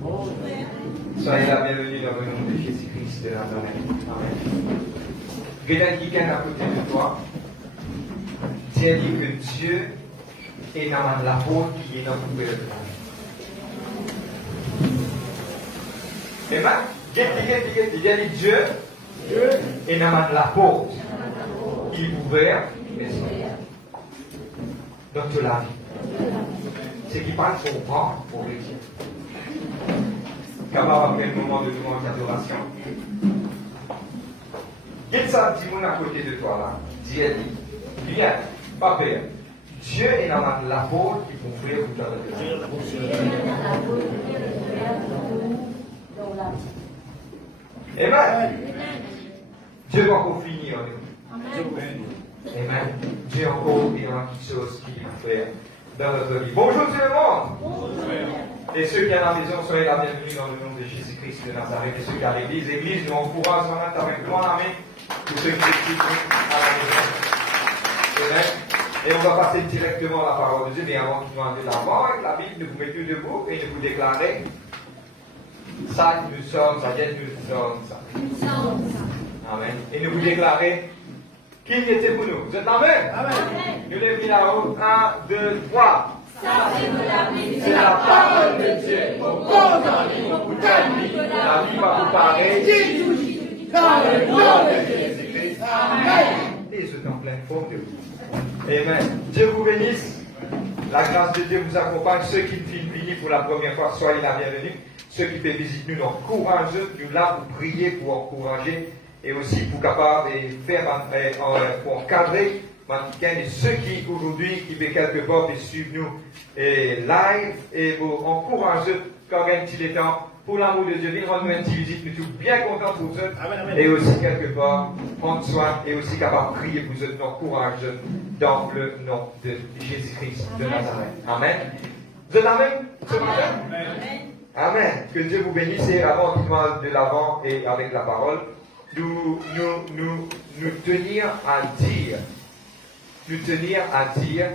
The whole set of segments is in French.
monde. Soyez la bienvenue dans le nom de Jésus-Christ de Nazareth. Amen. Regarde quelqu'un à côté de toi. Dis-lui que Dieu est dans la peau qui est dans le gouvernement. Amen. Dis-lui Dieu est dans la peau. Il est ouvert dans toute la vie. C'est qui parle son grand pour le dire. Capable après le moment de louange d'adoration. Qu'est-ce que ça dit mon à côté de toi là? Dis-lui. Viens, pas peur. Dieu est dans la peau qui peut ouvrir tout dans le cœur. Amen. Dieu va encore finir. Amen. Dieu encore il y a quelque chose qui va faire dans notre vie. Bonjour tout le monde. Et ceux qui sont à la maison, soyez la bienvenue dans le nom de Jésus-Christ de Nazareth. Et ceux qui sont à l'église, l'église nous encourage avec gloire, amen. Tous ceux qui écoutent à la maison. Amen. Et on va passer directement à la parole de Dieu, mais avant qu'il nous emmène l'avant avec la Bible, nous vous mettez debout et nous vous déclarez ça, nous sommes, ça vient, nous sommes ça. Amen. Et nous vous déclarez qu'il était pour nous. Vous êtes là, amen? Amen. Nous les pris là-haut. 1, 2, 3. C'est la parole de Dieu. Au la vie va vous paraître dans le nom de Jésus-Christ. Amen. Et je suis en pleine forme de vous. Amen. Dieu vous bénisse. La grâce de Dieu vous accompagne. Ceux qui filment fini pour la première fois, soyez la bienvenue. Ceux qui peuvent visiter nous, courageux, nous là pour prier, pour encourager et aussi pour capable de faire pour encadrer et ceux qui aujourd'hui qui veulent quelque part et suivent nous live et pour encourager quand même un petit temps pour l'amour de Dieu, venez rendre nous une petite visite, nous sommes bien contents pour vous et aussi quelque part prendre soin et aussi capable de prier pour vous, nous encourager dans le nom de Jésus-Christ de Nazareth. Amen. Vous êtes amen ce matin? Amen. Amen. Que Dieu vous bénisse et avant qu'il soit de l'avant et avec la parole, nous tenir à dire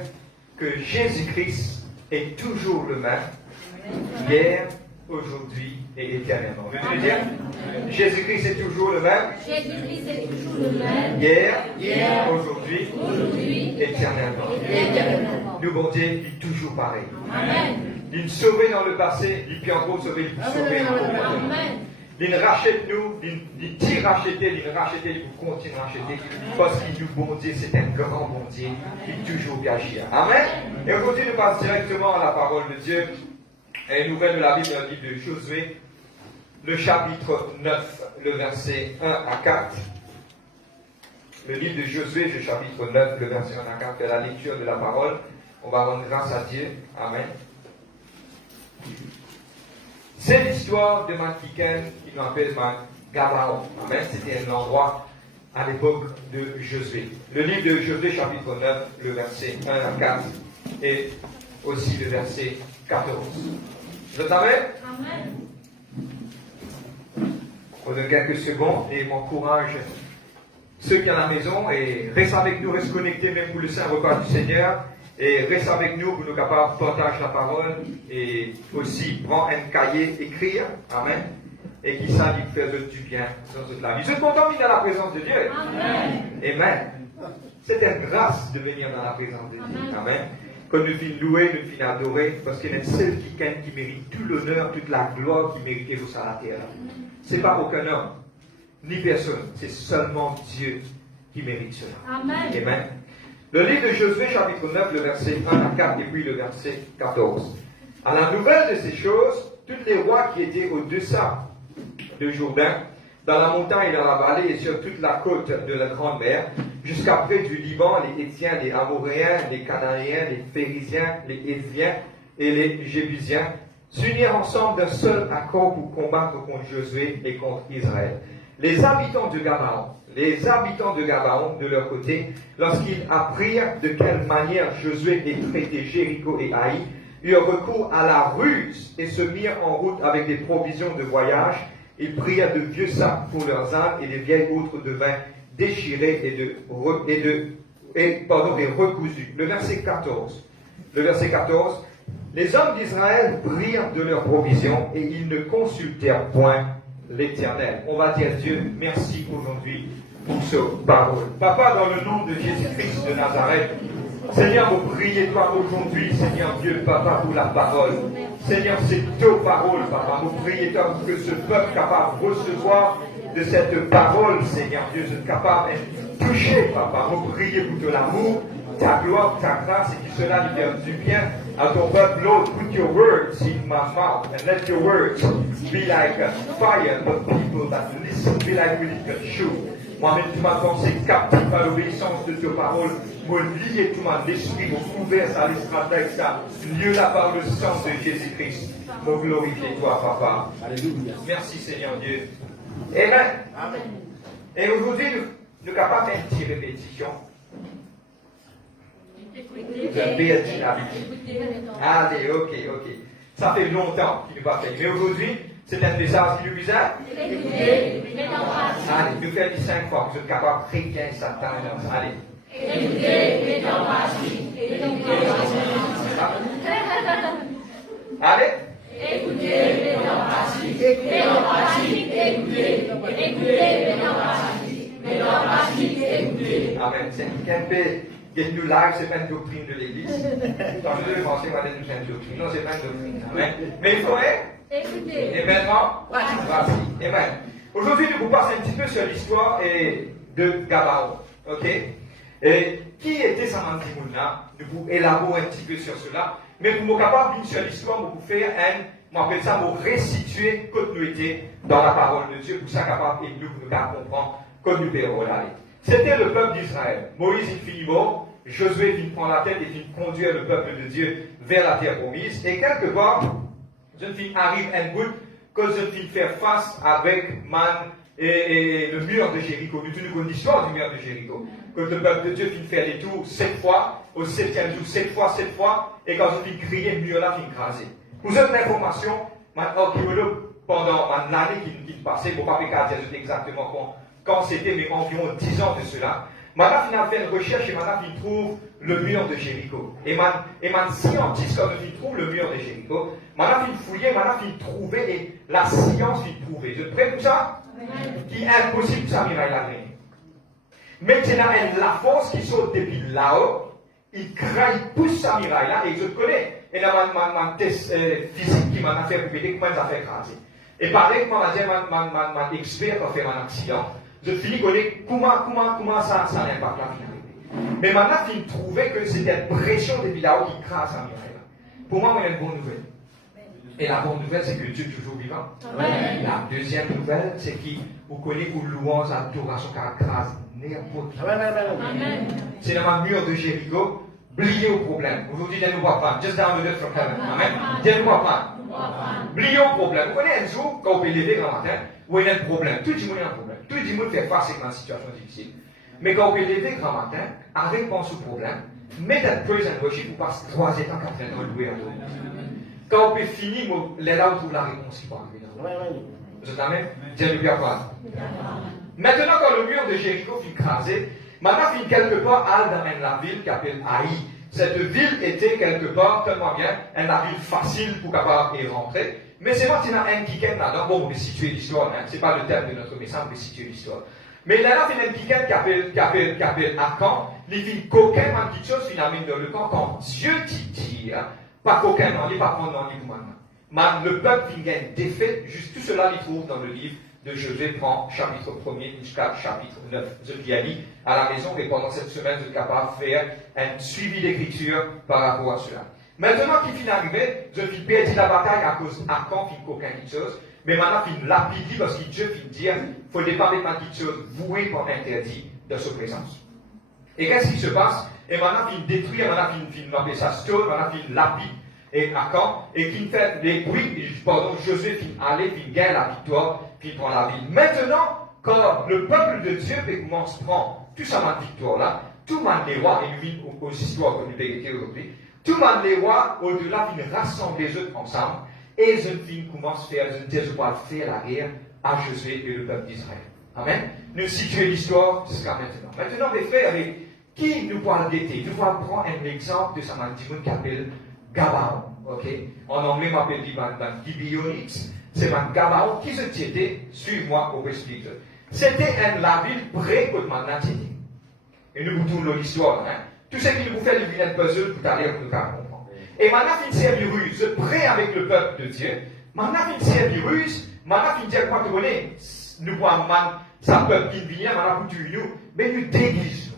que Jésus-Christ est toujours le même, hier, aujourd'hui et éternellement. Vous voulez dire? Jésus-Christ est toujours le même. Jésus-Christ est toujours le même. Hier, aujourd'hui, éternellement. Nous, bon Dieu, il est toujours pareil. Amen. Il nous sauvé dans le passé, il peut encore sauver, il peut sauver encore maintenant. Il rachète nous, il tire racheter, il rachète, il continue à racheter. Parce qu'il nous, bon Dieu, c'est un grand bon Dieu qui est toujours bien agir. Amen. Et aujourd'hui, nous passons directement à la parole de Dieu. Et nous venons de la Bible, dans le livre de Josué, le chapitre 9, le verset 1 à 4. Le livre de Josué, le chapitre 9, le verset 1 à 4, c'est la lecture de la parole. On va rendre grâce à Dieu. Amen. C'est l'histoire de Mantiken qui nous appelle Gabaon. Amen. C'était un endroit à l'époque de Josué. Le livre de Josué, chapitre 9, le verset 1 à 4 et aussi le verset 14. Vous êtes amen? Amen. On donne quelques secondes et m'encourage ceux qui sont à la maison et reste avec nous, reste connectés même pour le saint repas du Seigneur. Et reste avec nous pour nous capables de partager la parole et aussi prendre un cahier, écrire, amen, et qui ça lui fait du bien dans toute la vie. Je suis content d'être dans la présence de Dieu. Amen. Amen. C'est une grâce de venir dans la présence de Dieu. Amen. Quand nous finissons louer, nous finissons adorer, parce qu'il y a un seul qui mérite tout l'honneur, toute la gloire qui mérite vous sur la terre. Ce n'est pas aucun homme, ni personne, c'est seulement Dieu qui mérite cela. Amen. Amen. Le livre de Josué, chapitre 9, le verset 1 à 4, et puis le verset 14. À la nouvelle de ces choses, tous les rois qui étaient au-deçà de Jourdain, dans la montagne et dans la vallée, et sur toute la côte de la Grande Mer, jusqu'à près du Liban, les Héthiens, les Amoréens, les Cananéens, les Phérésiens, les Éviens et les Jébusiens, s'unirent ensemble d'un seul accord pour combattre contre Josué et contre Israël. Les habitants de Gabaon, de leur côté, lorsqu'ils apprirent de quelle manière Josué ait traité Jéricho et Haï, eurent recours à la ruse et se mirent en route avec des provisions de voyage. Ils prirent de vieux sacs pour leurs ânes et des vieilles outres de vin déchirées et recousues. Le verset 14. Les hommes d'Israël prirent de leur provision et ils ne consultèrent point l'Éternel. On va dire Dieu, merci aujourd'hui pour ce parole. Papa, dans le nom de Jésus-Christ de Nazareth, Seigneur, vous priez toi aujourd'hui, Seigneur Dieu, Papa, pour la parole. Seigneur, c'est ta parole, Papa. Vous priez toi pour que ce peuple capable de recevoir de cette parole, Seigneur Dieu, soit capable de toucher, Papa. Vous priez pour de l'amour, ta gloire, ta grâce, et que cela lui fasse du bien à ton peuple. Lord, put your words in my mouth, and let your words be like a fire of people that listen, be like really can shoot. Moi-même, tu m'as pensé captif à l'obéissance de tes paroles, me lier tout mon esprit, me ouvert à l'estratège, ça, lieu là par le sang de Jésus-Christ. Me glorifier toi, Papa. Alléluia. Merci, Seigneur Dieu. Amen. Amen. Et aujourd'hui, nous sommes capables de faire une petite répétition. Allez, ok. Ça fait longtemps qu'il nous va faire. Mais aujourd'hui, c'est un message qui nous vise. Allez, nous faisons 5 fois. Vous êtes capables de très bien s'attendre. Allez. Allez. Amen. C'est une live, c'est pas une doctrine de l'Église. Quand je devais penser, moi, c'est une doctrine. Non, c'est pas une doctrine. Amen. Mais il faudrait écouter. Et maintenant, voici. Amen. Aujourd'hui, je vous passe un petit peu sur l'histoire de Gabaon. Ok? Et qui était Samantha Mouna? Je vous élabore un petit peu sur cela. Mais pour me capable d'une seule histoire, pour vous faire on appelle ça, pour restituer continuité dans la parole de Dieu, pour ça capable et nous comprendre comme nous pouvons aller. C'était le peuple d'Israël. Moïse, il finit mort. Josué, il prend la tête et il conduit le peuple de Dieu vers la terre promise. Et quelque part, jeune fille arrive un bout que jeune fille fait face avec Man et le mur de Jéricho. Nous connaissons l'histoire du mur de Jéricho. Que le peuple de Dieu finit faire les tours 7 fois, au 7e jour 7 fois, et quand jeune fille criait, le mur là finit écrasé. Vous avez l'information, archéologue, pendant l'année qui passait, pour ne pas dire exactement quand c'était, mais environ 10 ans de cela. Maintenant, il a fait une recherche et maintenant, il trouve le mur de Jéricho. Et man scientiste, quand il trouve le mur de Jéricho, maintenant, il fouillait, maintenant, il trouvait, et la science, il trouvait. Vous êtes prêts pour ça? Qui est impossible, ça, miraille la grille. Maintenant, la force qui saute depuis là-haut, il craille, pousse sa miraille là, et je connais. Et là, mon test physique qui m'a fait répéter comment ça fait écraser. Et pareil, quand mon expert a fait un accident, je finis connaître comment ça impacte la finalité. Mais maintenant, il trouvait que c'était une pression des là-haut qui crase sa miraille là. Pour moi, il y a une bonne nouvelle. Et la bonne nouvelle, c'est que Dieu est toujours vivant. Amen. La deuxième nouvelle, c'est qu'il vous connaît pour louange, adoration, car crase n'importe qui. C'est dans le mur de Jéricho. Bliez au problème. Aujourd'hui, Dieu ne nous voit pas. Just down the from heaven. Amen. Dieu ne nous voit pas. Bliez au problème. Vous connaissez un jour, quand vous pouvez lever grand matin, où il y a un problème. Tout le monde a un problème. Tout le monde fait face à une situation difficile. Mais quand vous pouvez lever grand matin, avec pensée au problème, mettez un praise and worship, vous passez 3 ans, 4 ans, louer à Dieu. Quand vous pouvez finir, là où vous trouvez la réponse qui va arriver. Vous êtes amen? Dieu ne nous voit pas. Maintenant, quand le mur de Jéricho fut écrasé, maintenant, il quelque part dans la ville qui s'appelle Haï. Cette ville était quelque part, tellement bien, une ville facile pour capable y rentrer. Mais c'est maintenant un piquet là-dedans. Bon, on va situer l'histoire, hein. C'est pas le thème de notre message, on va situer l'histoire. Mais là, il y a un piquet qui appelle Akan. Il dit qu'aucun petite chose finalement dans le camp. Quand Dieu dit, pas qu'aucun, on dit pas prendre dans le commandement. Le peuple vient défait, juste tout cela, il trouve dans le livre de Josué, prend chapitre 1er jusqu'à chapitre 9. Je l'ai dit à la maison et pendant cette semaine, je suis capable de faire un suivi d'écriture par rapport à cela. Maintenant qu'il finit arrivé, je suis perdu la bataille à cause d'Akan qui n'a aucune chose, mais maintenant qu'il lapidie parce qu'il Dieu finit dire, il ne faut pas mettre ma petite chose vouée pour interdit de sa présence. Et qu'est-ce qui se passe? Et maintenant qu'il détruit, maintenant qu'il appelle ça stone, maintenant qu'il lapide. Et Akan, et qui fait les bruits, pardon, Josué finit aller, finit gagner la victoire, qui prend la ville. Maintenant, quand le peuple de Dieu commence à prendre tout ça, ma victoire-là, tout le monde les rois, et nous vivons aux histoires que nous avons aujourd'hui, tout le monde les rois, au-delà, viennent rassembler les autres ensemble, et ils commencent à faire, la guerre à Josué et le peuple d'Israël. Amen. Nous situons l'histoire jusqu'à maintenant. Maintenant, mes frères, avec qui nous parlons d'été? Nous allons prendre un exemple de Samantha qui s'appelle Gabaon. ok? En anglais, on appelle dit Gibeonites. C'est un Gabaon qui se tiétait, suis-moi pour expliquer. C'était la ville près de Manatini. Et nous vous tournons l'histoire, hein? Tout ce qui nous fait le vilain puzzle, tout à l'heure, nous comprendre. Et maintenant, il s'est mis ruse, près avec le peuple de Dieu. Maintenant, il s'est mis ruse, maintenant, il dit quoi que vous voulez, nous voyons, ça peuple qui vient, maintenant, pour tuer nous, mais nous déguisons.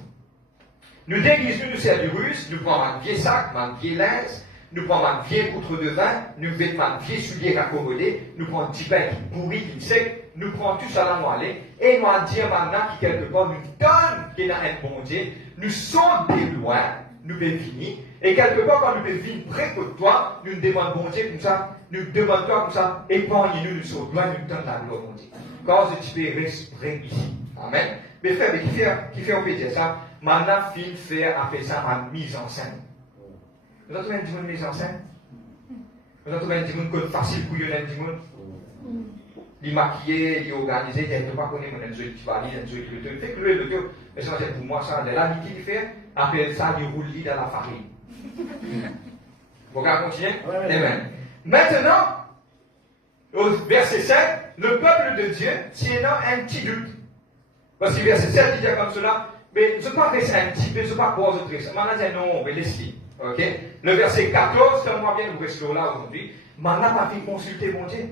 Nous déguisons, nous servons ruse, nous prenons un vieux sac, un vieux linge, nous prenons un vieux poutre de vin, nous mettons un vieux soulier accommodé, nous prenons un petit pain qui pourrit, qui sec, nous prenons tout ça là, nous allons, et nous allons dire maintenant qui quelque part nous donne qu'il y a un bon Dieu, nous sommes des loin, nous devons venir, et quelque part quand nous devons venir près de toi, nous demandons bon Dieu comme ça, nous demandons toi comme ça, épargne-nous, nous sommes loin, nous donnons la gloire bon Dieu. Quand je peux rester ici. Amen. Mais frère, qui fait on peut dire ça, maintenant, faire a fait ça en mise en scène. Vous avez trouvé une mise en scène? Vous avez trouvé une code facile pour y aller du monde? Il maquillé, il organisé, il ne peut pas connaître mon enjeu qui va lire, enjeu qui le fait que le Dieu, mais ça c'est pour moi ça, la vie qu'il fait, appelle ça du roulis dans la farine. Vous regardez continuer? Amen. Maintenant, au verset 7, le peuple de Dieu tiennant un petit doute. Parce que verset 7 il dit comme cela, mais je ne peux pas rester un petit peu, je ne peux pas poser autre chose. Maintenant, c'est non, on va laisser. Ok? Le verset 14, c'est moi bien, vous restez là aujourd'hui. Maintenant, ma fille consulter mon Dieu.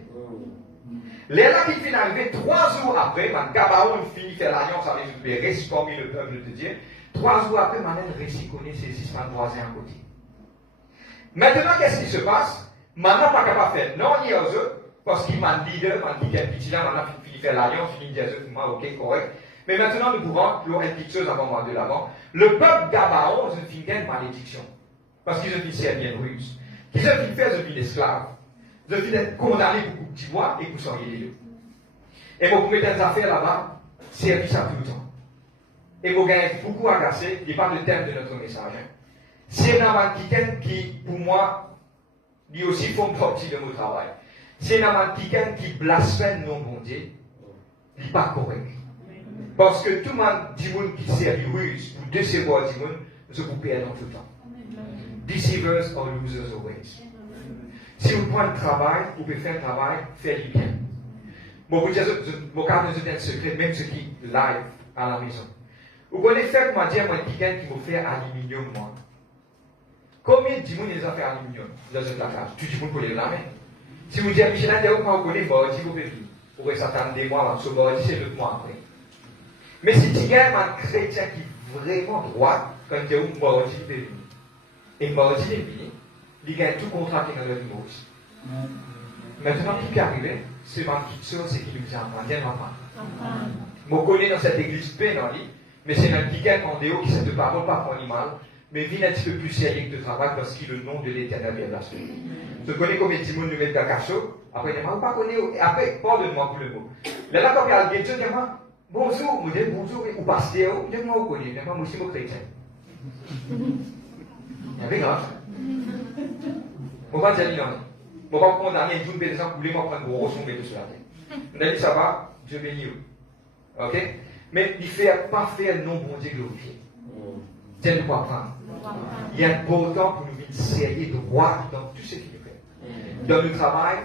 Les là qui finit arrivé 3 jours après, Gabaon finit faire l'alliance avec les récits parmi le peuple de Dieu. 3 jours après, maintenant, le récit connaît ses 6 voisins à côté. Maintenant, qu'est-ce qui se passe? Maintenant, pas capable de faire. Non, il y a eux, parce qu'il m'a leader, m'a dit qu'un petit là, maintenant, il finit faire l'alliance, il dit à eux, ok, correct. Mais maintenant, nous pouvons plus une petite chose avant moi de l'avant. Le peuple Gabaon, je ne fais une malédiction. Parce qu'ils ont fait servir russe. Qu'ils ont fait faire des esclaves. Ils ont fait être condamnés pour couper bois et pour s'envoyer les deux. Et vous mettez des affaires là-bas, servir ça tout le temps. Et vous gagnez beaucoup agacé, il n'est pas le thème de notre message. Hein. C'est un quelqu'un qui, pour moi, lui aussi font partie de mon travail. C'est un quelqu'un qui blasphème non bon Dieu, il n'est pas correct. Parce que tout le monde dit qui sert du ruse, ou de ces voix dit je vous perds dans tout le temps. Deceivers or losers always. Si vous prenez le travail, vous pouvez faire le travail, faites-le bien. Bon, vous dites, mon cas de un secret, même ce qui live à la maison. Vous connaissez faire, comment dire, moi, quelqu'un qui me fait aluminium, moi. Combien de gens les ont fait aluminium dans une classe? Tout le monde connaît la main. Si vous dites, Michel, vous connaissez, vous pouvez faire. Vous pouvez s'attendre des mois avant ce mois, c'est 2 mois après. Mais si tu as un chrétien qui est vraiment droit, quand tu es un mardi, il est venu. Et mardi, il est venu, il gagne tout contrat qui est dans le niveau aussi. Maintenant, ce qui est arrivé, c'est ma petite chose, c'est qu'il nous a entendu ma femme. Je connais dans cette église paix dans l'île, mais c'est un petit gars en déo qui ne se parle pas pour l'animal, mais vient un petit peu plus sérieux que de travail parce qu'il est le nom de l'éternel vient de la suite. Je connais combien de monde nous met dans le cachot, après, il ne m'a pas connu, après, pardonne-moi pour le mot. Là, quand il y a le Dieu, il dit, bonjour, vous dites bonjour, ou pasteur, je ne m'en connais, moi aussi, mon chrétien. C'est grave. On va dire, non. On va condamner une belle gens, vous voulez moi prendre gros son, mais tout cela. On a dit, ça va, Dieu bénit vous. Ok? Mais il ne fait pas faire non bon Dieu glorifié. Tiens, nous pas prendre. Il y a un beau temps pour nous venir sérieux droit dans tout ce qu'il fait. Dans le travail,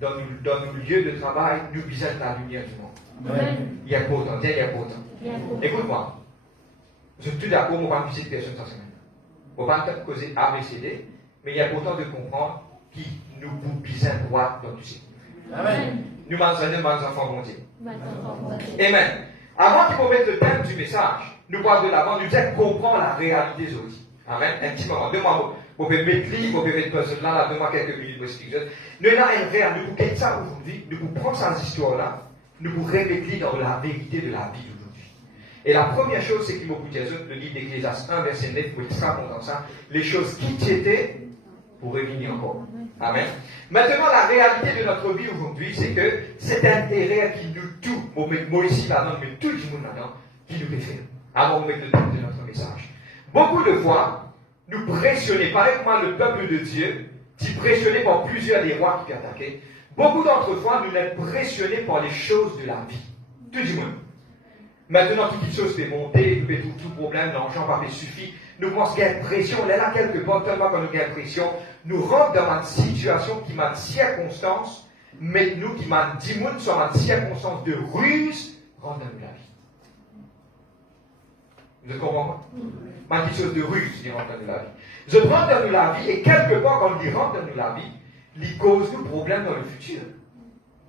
dans nos lieux de travail, nous visons la lumière du monde. Il y a un beau temps. Tiens, il y a un beau temps. Écoute-moi. Je suis tout d'accord, on va pas visiter personne cette semaine. On va pas causer ABCD, mais il y a pourtant de comprendre qui nous visons droit dans tout ce qu'il fait. Amen. Nous m'enseignons, mes enfants vont dire. Amen. Avant qu'il mette le thème du message, nous parlons de l'avant, nous disons comprendre la réalité aussi. Amen. Un petit moment. Deux-moi, vous pouvez mettre livre, vous pouvez mettre personne là, donne-moi quelques minutes pour expliquer. Nous avons un réel, nous pouvons quitter ça aujourd'hui, nous pouvons prendre ces histoires-là, nous pouvons remettre dans la vérité de la vie d'aujourd'hui. Et la première chose, c'est qu'il m'a dit le livre d'Ecclésiaste 1, verset 9, pour être très content de ça, les choses qui étaient pour revenir encore. Amen. Maintenant, la réalité de notre vie aujourd'hui, c'est que c'est un terrain qui nous tout, moi ici là-dedans, mais tout le monde là-dedans, qui nous fait faire. Avant de mettre le thème de notre message. Beaucoup de fois, nous pressionnés, pareil comme le peuple de Dieu, qui pressionné par plusieurs des rois qui attaquaient, beaucoup d'entre fois, nous sommes pressionnés par les choses de la vie. Tout le monde. Maintenant, toute chose fait monter, tout problème, l'argent pas suffit. Nous pensons qu'il y a une pression, là, quelque part, tellement qu'on a une pression, nous rentrons dans une situation qui m'a une circonstance, mais nous qui m'a dit moun sur une circonstance de ruse, rentre dans la vie. Vous comprenez? Ma quelque chose de ruse qui rentre dans la vie. Je rentre dans la vie et quelque part quand il rentre dans la vie, il cause nous problèmes dans le futur.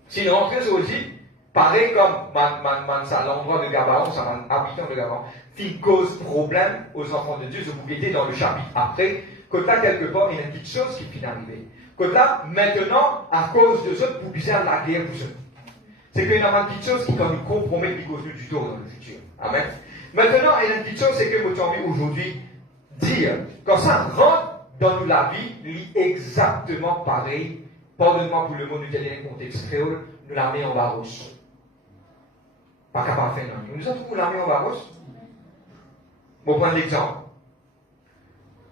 Si nous rentrons aujourd'hui, pareil comme l'endroit de Gabaon, ça m'a habitant de Gabaon, qui cause problème aux enfants de Dieu, je vous guettez dans le chapitre après, que là, quelque part, il y a une petite chose qui finit d'arriver. Que là, maintenant, à cause de ça, vous bizarre la guerre pour ça. C'est qu'il y a une petite chose qui va nous compromettre, qui cause nous du tort dans le futur. Amen. Maintenant, il y a une petite chose, c'est que vous avez aujourd'hui dire, quand ça rentre dans la vie, il est exactement pareil. Pardonne-moi pour le mot, nous tenons un contexte créole, nous la mettons en barros. Pas capable de faire non. Nous avons la mettons en barros. Je vais prendre l'exemple.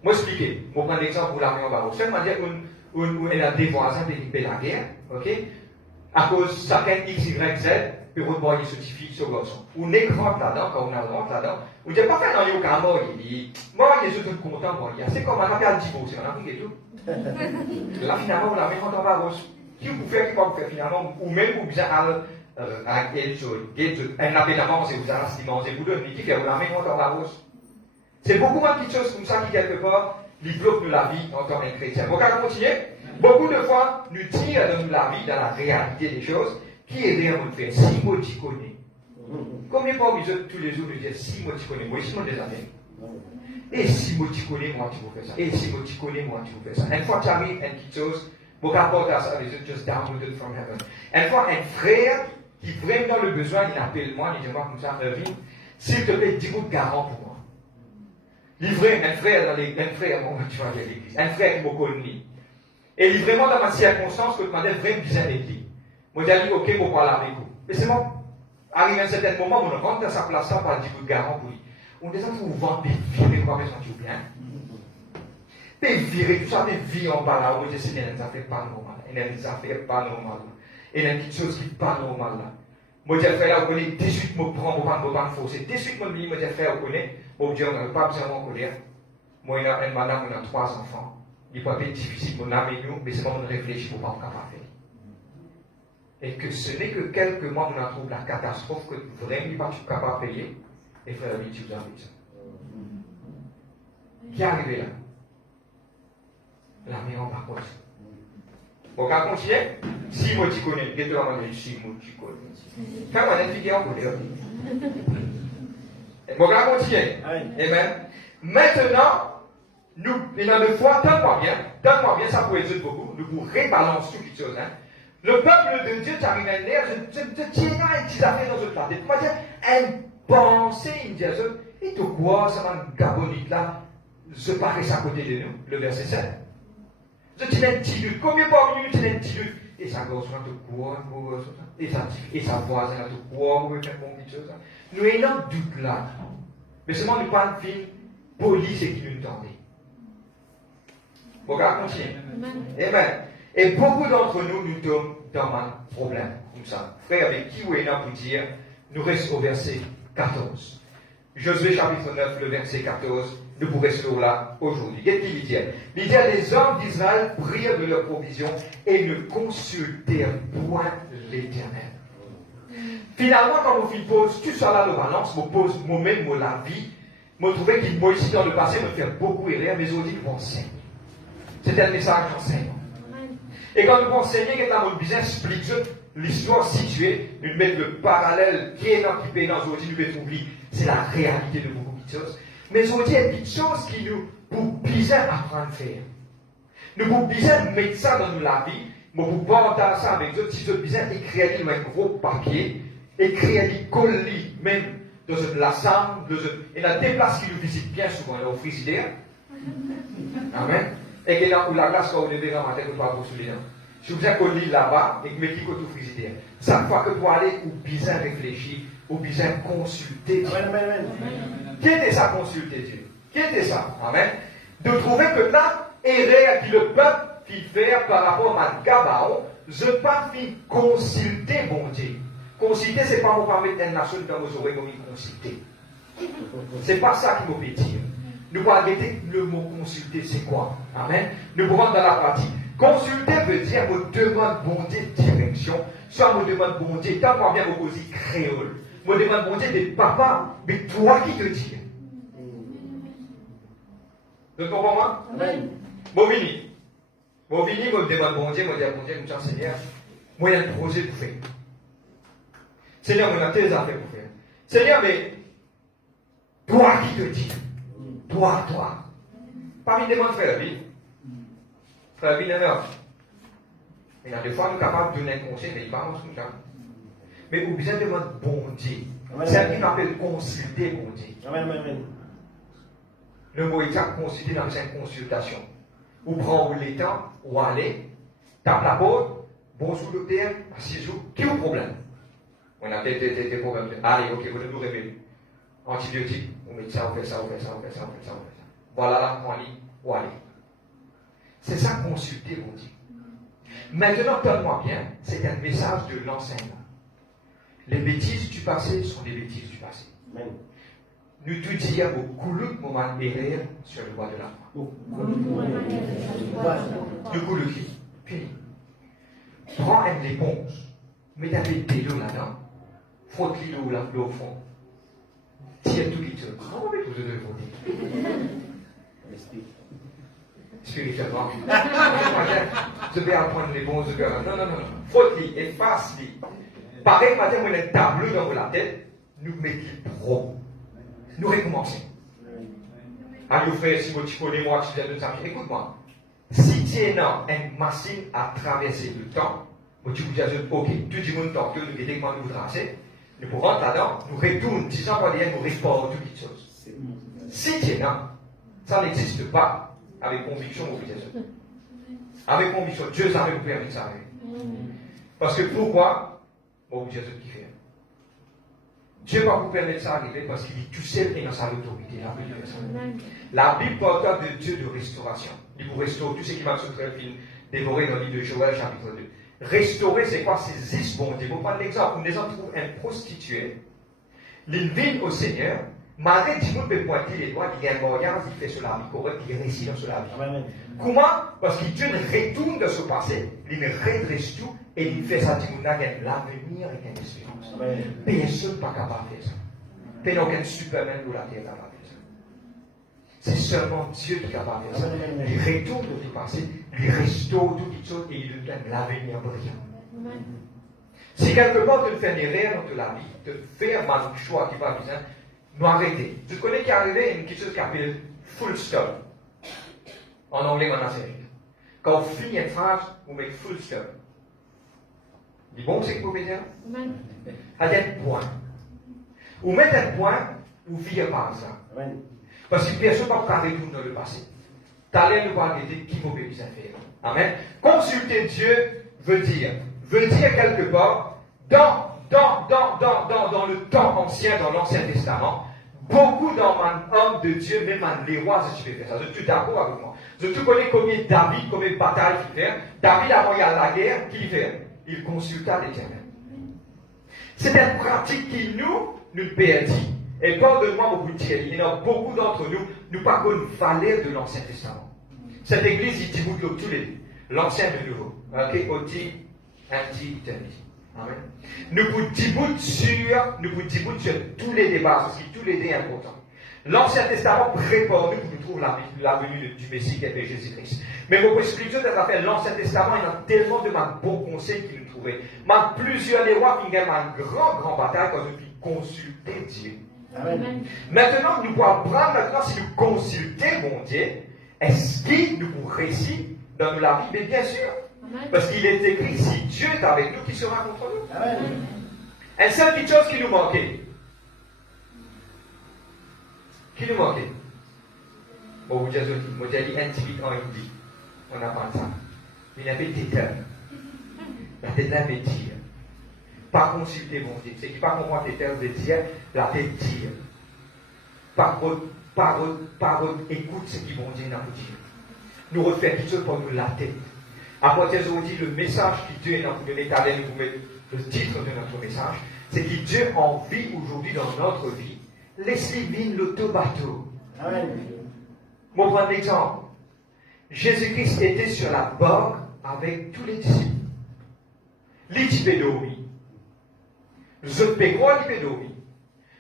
Je vais expliquer. Je vais prendre l'exemple pour la mettons en barros. Seulement dire où elle a des voisins qui fait la guerre, ok? À cause chacun X, Y, Z, puis vous voyez ce petit fille, ce garçon. On est rentre là-dedans, quand on rentre là-dedans, on ne dit pas faire dans les cas mort, il dit, moi, il est tout content, c'est comme un appel à divorcer, on a pris et tout. Là, finalement, on a mis en barros. Qui vous fait, qui va vous faire finalement, ou même vous bien à quelque chose, un appel à manger, vous allez se manger, vous donnez, qui fait, vous la mettez en barros. C'est beaucoup de petites choses comme ça qui, quelque part, les bloquent de la vie en tant que chrétien. Vous allez continuer? Beaucoup de fois, nous tirons dans la vie, dans la réalité des choses, qui est réellement fait. Si moi tu connais. Combien de fois vous tous les jours, vous dites si moi tu connais, moi ici, moi des années. Et si moi tu connais, moi tu veux faire ça. Et si moi tu connais, moi tu veux faire ça. Une fois tu arrives à une petite chose, vous rapportez à ça, vous just downloaded from heaven. Une fois, un frère qui vraiment le besoin, il appelle moi, il dit moi comme ça, Irving, s'il te plaît, dis-moi de garant pour moi. Livré, un frère, bon, tu vas à l'église, un frère qui m'a connu. Et il est vraiment dans ma circonstance que je demandais vraiment bien avec lui. Moi, j'ai dit, ok, je vais parler avec vous. Mais c'est bon. Arrivé à un certain moment, on rentre dans sa place là par 10 de garant pour lui. On dit ça pour vous vendre des virer, quoi, mais sont bien. Des virer, tout ça, des vies en bas là, on dit, c'est des affaires pas normales. Il y a des affaires pas normales. Il y a des petites choses qui sont pas normales là. Moi, j'ai fait là, vous connaissez, 18 me prend, vous pas me forcer. 18 me dit, moi, j'ai fait, vous connaissez, bon Dieu, on n'a pas besoin d'en colère. Moi, il y a une madame, on a 3 enfants. Il peut être difficile pour nous, mais c'est pas de réfléchir pour pas capable faire. Et que ce n'est que quelques mois où on trouve la catastrophe que vraiment il pas capable de payer. Et frère, tu vous avez ça. Qui est arrivé là? La maison par contre. Bon, quand on continue, si moi tu connais, il y a si moi tu connais. Quand on a une fille en connaît. Bon, quand on continue. Amen. Maintenant, nous, il y a deux fois, donne-moi bien, ça peut aider beaucoup, nous vous rebalancer toutes les choses. Hein. Le peuple de Dieu, tu arrives à l'air, je tiens à une petite affaire dans ce plat. Tu vas dire, une pensée, il dit à eux, et de quoi ça va me gabonite là, se paraît à côté de nous, le verset 7. Je tiens un petit lutte, combien par minute tu tiens un petit lutte? Et ça gosse, de quoi, et sa voisine, de quoi, vous pouvez faire bon petite chose. Nous ayons un doute là. Mais seulement nous pas une fille police et qui nous tendait. Bon, on continue. Amen. Et beaucoup d'entre nous, nous tombons dans un problème comme ça. Frère, avec qui vous êtes là pour dire, nous restons au verset 14. Josué chapitre 9, le verset 14, nous pourrons rester là aujourd'hui. Qu'est-ce qu'il dit? Il dit, les hommes d'Israël prirent de leur provision et ne consultèrent point l'Éternel. Finalement, quand vous pose tout ça là de balance, vous pose moi-même la vie, je trouvais qu'il m'a ici dans le passé me fait beaucoup erreur, mais aujourd'hui, il m'enseigne. C'est un message d'enseignement. Et quand nous enseignons, quand nous besoin expliquer l'histoire située, nous mettons le parallèle qui est dans aujourd'hui, nous mettons oublier, c'est la réalité de beaucoup de choses. Mais aujourd'hui, il y a des choses qui nous, pour bien apprendre à faire. Nous pouvons bien mettre ça dans la vie, mais pour partager ça avec eux, si vous bien écrire dans un gros papier, écrire, coller, même dans la salle, et dans des places qui nous visitent bien souvent, au frigidaire. Amen. Et que là où la glace, quand vous levez dans ma tête, vous ne pouvez pas vous soulever. Si vous avez collé là-bas et que vous mettez au frigidaire, chaque fois que vous allez, ou bien réfléchir, ou bien consulter Dieu. Amen. Qui était ça, consulter Dieu? Qui était ça? Amen. De trouver que là, erreur qui le peuple qui fait par rapport à Gabaon, je ne pas consulter mon Dieu. Consulter, ce n'est pas pour permettre une nation dans vos oreilles comme il consulter. Ce n'est pas ça qui me fait dire. nous pouvons arrêter le mot consulter, c'est quoi? Amen. Nous pouvons dans la pratique. Consulter veut dire, me demande bon Dieu direction, soit me demande bon Dieu, tant qu'on vient au causer créole. Me demande bon Dieu de papa, mais toi qui te dis. Vous comprenez moi? Amen. Bon vini, me demande bon Dieu, me dit bon Dieu, nous sommes Seigneur, moi il y a un projet pour faire. Seigneur, on a tes affaires pour faire. Seigneur, mais toi qui te dis, toi. Parmi des frères, oui. Frère, oui, non. Il y a des fois, nous sommes capables de donner un conseil, mais il parle en ce moment. Mais vous besoin de demander bon Dieu. C'est ce qu'il appelle consulter bon Dieu. Amen. Le mot exact consulter dans une consultation. Ou prendre le temps, ou aller, tape la porte, bon sous le terre, assise vous, qui est le problème? On a des problèmes. Allez, ok, vous nous révélez. Antibiotique, on met ça, on fait ça. Voilà là, on lit, ou aller. C'est ça consulter mon Dieu. Maintenant, donne-moi bien, c'est un message de l'enseignement. Les bêtises du passé sont des bêtises du passé. Amen. Nous tout dire au coulout moment erreur sur le bois de la foi. Le coulout qui fini. Prends une éponge, mets un peu de l'eau là-dedans, frotte l'eau là au fond. Tire tout qui tourne. Comment vous devez frotter? Spirituellement. Je vais apprendre les bons de cœur. Non. Frotte-les, efface-les. Pareil, matin, on a un tableau dans la tête, nous mettons pro. Nous recommençons. Allez, frère, si vous connaissez moi, qui viens de ça, écoute-moi. Si tu es dans une machine à traverser le temps, tu vous dis, ok, tout le monde temps que nous détectons nous tracer, nous pour rentrer là-dedans, nous retournons 10 ans pour dire, nous répondons toutes les choses. Si tu es là, ça n'existe pas avec conviction, vous dites ça. Avec conviction, Dieu savait vous permettre ça. Parce que pourquoi? Bon, Dieu qui fait. Dieu va vous permettre ça d'arriver parce qu'il est tout seul et dans sa autorité. La Bible parle de Dieu de restauration. Il vous restaure tout ce qui va se faire dévorer dans le livre de Joël, chapitre 2. Restaurer, c'est quoi? C'est 10 bon Dieu. Pour prendre l'exemple, on trouve un prostitué, il vient au Seigneur, malgré que tout le monde peut pointer les doigts, il y a un mariage, il fait cela, il correct, il réussit dans cela. Comment? Parce que Dieu retourne de ce passé, il redresse tout, et il fait ça, il a l'avenir et une espérance. Personne n'est pas capable de faire ça. Personne aucun Superman ou la terre capable de faire ça. C'est seulement Dieu qui est capable de faire ça. Il retourne de tout passé, il restaure toutes les choses et il lui donne l'avenir brillant. Si quelque part tu fais une erreur dans la vie, tu fais un choix qui va bien, nous arrêter. Tu connais qu'il est arrivé une chose qui s'appelle full stop. En anglais, on a ça. Quand on finit une phrase, on met full stop. Dis bon, c'est que vous pouvez dire? À un point. Vous mettez un point, vous vivez par ça. Parce que personne ne va pas retourner dans le passé. T'allais nous arrêter qui vous pouvez faire. Amen. Consulter Dieu veut dire quelque part, dans le temps ancien, dans l'Ancien Testament, beaucoup d'hommes de Dieu, même les rois, si tu peux faire ça. Je suis d'accord avec moi. Je te connais combien David, combien de batailles il fait. David, avant il y a la guerre, qu'il fait? Il consulta l'Éternel. C'est une pratique qui nous perdit. Et pardonne-moi, mon bout il y en a beaucoup d'entre nous, nous pas une valeur de l'Ancien Testament. Cette église, il dit vous tous les deux. L'Ancien et le Nouveau. Ok, Oti, Anti-Éternité. Amen. Nous vous disons sur tous les débats, parce que tous les dés sont importants. L'Ancien Testament prépare nous pour nous trouver la venue du Messie qui est Jésus-Christ. Mais vos scriptures de fait l'Ancien Testament, il y a tellement de bons conseils qui nous trouvaient. Plusieurs des rois qui gagnent une grande bataille quand nous consulter Dieu. Amen. Maintenant, nous pouvons apprendre si nous consultons mon Dieu, est-ce qu'il nous réussit dans la vie? Mais bien sûr. Amen. Parce qu'il est écrit, si Dieu est avec nous, qui sera contre nous? Amen. Une seule petite chose qui nous manquait. Qui nous manquait? Bon, vous dites, moi j'ai dit intimité en Indie. On apprend ça. Il n'y a pas de tétère. La tétère veut dire. Pas consulter mon Dieu. C'est qui pas comprendre tétère veut dire, la tête dire. Parole, écoute ce qui mon Dieu n'a pas dit. Nous refaire quelque chose pour nous la tête. Après, je vous dis le message que Dieu est dans le métal, nous vous mettez le titre de notre message, c'est que Dieu en vit aujourd'hui dans notre vie. Laissez-lui l'auto-bateau. Amen. Je vais prendre l'exemple. Jésus-Christ était sur la barque avec tous les disciples. Les types dormi. Je peux croire les dormi.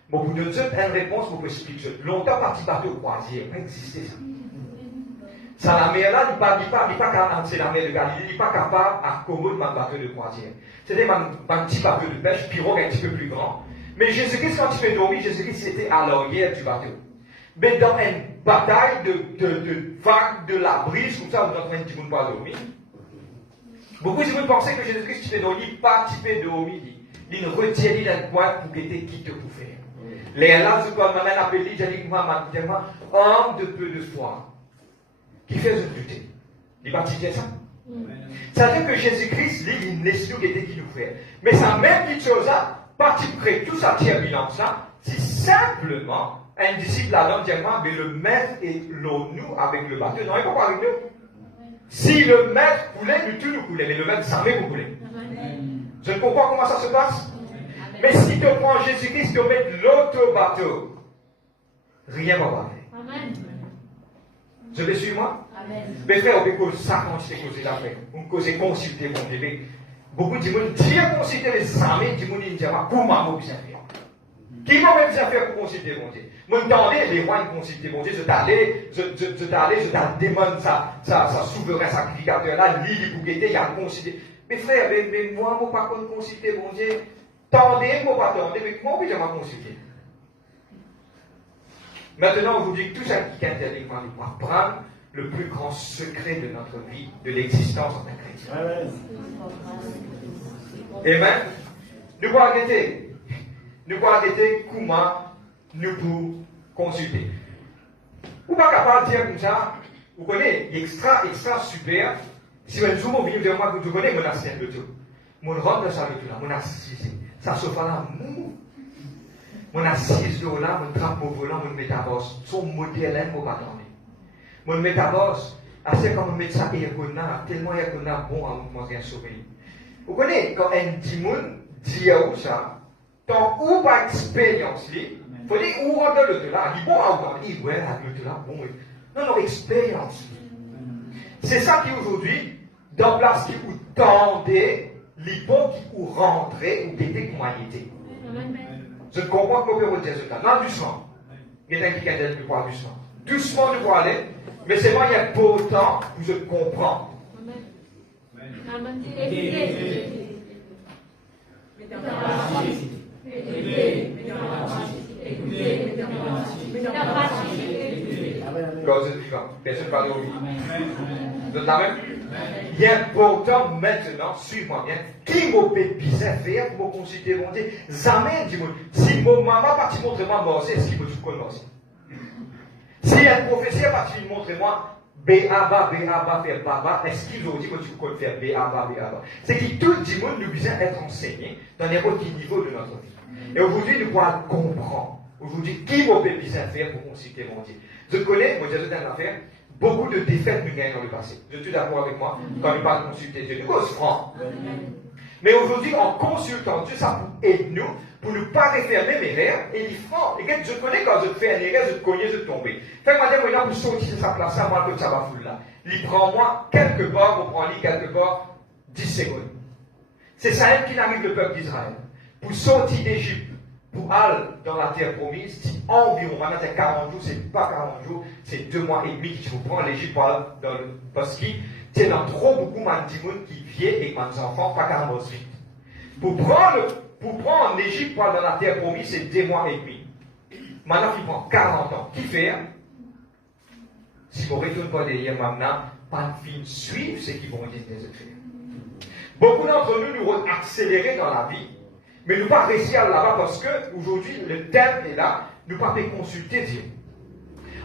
Bon, vous donnez une réponse pour vous expliquer. Longtemps, parti bateau croisière, pas existé ça. Ça, la mer là, il n'est pas capable, c'est la mer de Galilée, il n'est pas capable d'accommoder un bateau de croisière. C'était un petit bateau de pêche, pirogue un petit peu plus grand. Mais Jésus-Christ, quand il fait dormir, Jésus-Christ était à l'arrière du bateau. Mais dans une bataille de vagues, de la brise, comme ça, vous êtes en train de dire qu'on ne pas dormir. Beaucoup de gens pensaient que Jésus-Christ, qui fait dormir, pas typé dormir. Il ne retient ni d'un point pour guetter qui te pour faire. Les là, je dois m'amener à appeler, j'ai dit, homme de peu de foi, qui fait une lutte. Il va dire ça. Ça veut dire que Jésus-Christ, lui, il n'est sûr qui nous fait. Mais ça même petite chose là, parti près, tout ça tient bilan ça, c'est simplement un disciple là-dedans dit, mais le maître est nous avec le bateau. Non, il ne va pas avec nous. Si le maître coulait, nous tous nous coulait, mais le maître savait vous couler. Je ne comprends pas comment ça se passe. Mais si tu prends Jésus-Christ, tu mets l'autre bateau, rien ne va pas faire. Je vais suivre moi? Mes frères, on peut causer ça quand je t'ai causé l'affaire. On peut causer consulter mon bébé. Beaucoup de gens disent consulter les amis, du monde ils disent comment vous bien faire. Qui m'a bien faire pour consulter mon Dieu? Moi, j'entendais les rois consulter mon Dieu. Je t'allais demander sa souverain sacrificateur là, l'île pour guetter, il y a un consulter. Mes frères, mais moi, je ne peux pas consulter mon Dieu. Tendez, moi, pas tendez, mais comment puis-je m'en consulter? Maintenant, on vous dit que tout ça qui est interdit, on doit prendre le plus grand secret de notre vie, de l'existence en tant que chrétien. Amen. Nous pouvons arrêter. Nous pouvons arrêter comment nous pouvons consulter. Vous n'êtes pas capable de dire comme ça, vous connaissez, extra super. Si un jour vous venez vers moi, vous connaissez mon ancien de tout. Mon rentre dans sa retour là, mon assise. Ça se fait là, mon assise de là, mon drapeau volant, mon métabos. Son modèle, mon bâton. Mon métabos, assez comme on met ça et tellement il y a bon à manger un sommeil. Vous connaissez, quand un dimon dit à ça, tant ou par expérience, il faut dire où on donne le là, il est bon à voir, il ouais, le là, bon. Non, expérience. C'est ça qui aujourd'hui, dans place qui vous tendez, les bons qui vous rentrez ou qui étaient humanité. Je ne comprends pas que vous dites ça. Non, doucement. Il y a quelqu'un qui a dit doucement. Doucement, nous pouvons aller, mais c'est moi, il y a beau temps où je comprends. Amen. God est vivant. Personne ne parle au Vous êtes là même? Il y a pourtant maintenant, suis-moi bien, qui m'a fait bizarre faire pour me consulter mon Dieu? Jamais, dis-moi, si mon maman partit montrer moi morcer, est-ce qu'il peut tout connaître? Si un professeur partit montrer moi, B-A-B-A, faire baba, est-ce qu'il nous dit que tu peux faire B-A-B-A? C'est que tout le monde nous besoin d'être enseigné dans n'importe quel niveau de notre vie. Et aujourd'hui, nous pouvons comprendre. Aujourd'hui, qui m'a fait bizarre faire pour consulter mon Dieu? Je connais, moi, j'ai une affaire, beaucoup de défaites nous gagnent dans le passé. Je suis d'accord avec moi quand il parle de consulter Dieu. Nous cause franc. Mais aujourd'hui, en consultant Dieu, ça aide nous pour ne pas refermer mes rêves et les francs. Et je connais quand je fais un erreur, je te connais, je te tombe. Fait que madame, moi, pour sortir de sa place, ça, moi, comme ça va fouler là. Il prend moi, quelque part, on prend lui quelque part, 10 secondes. C'est ça qui n'arrive le peuple d'Israël. Pour sortir d'Égypte, pour aller dans la terre promise, c'est environ, maintenant c'est 40 jours, c'est pas 40 jours, c'est 2 mois et demi qu'il faut prendre l'Égypte parce que c'est dans trop beaucoup de qui vient et des enfants, pas 40 vite. Pour prendre l'Égypte pour aller dans la terre promise, c'est 2 mois et demi. Maintenant, il prend 40 ans. Qui fait? Si vous ne retournez pas derrière maintenant, pas de film suivre ce qu'ils vont dire des autres. Beaucoup d'entre nous vont accélérer dans la vie. Mais nous pas réussir là-bas parce que aujourd'hui le thème est là, nous pas consulter Dieu.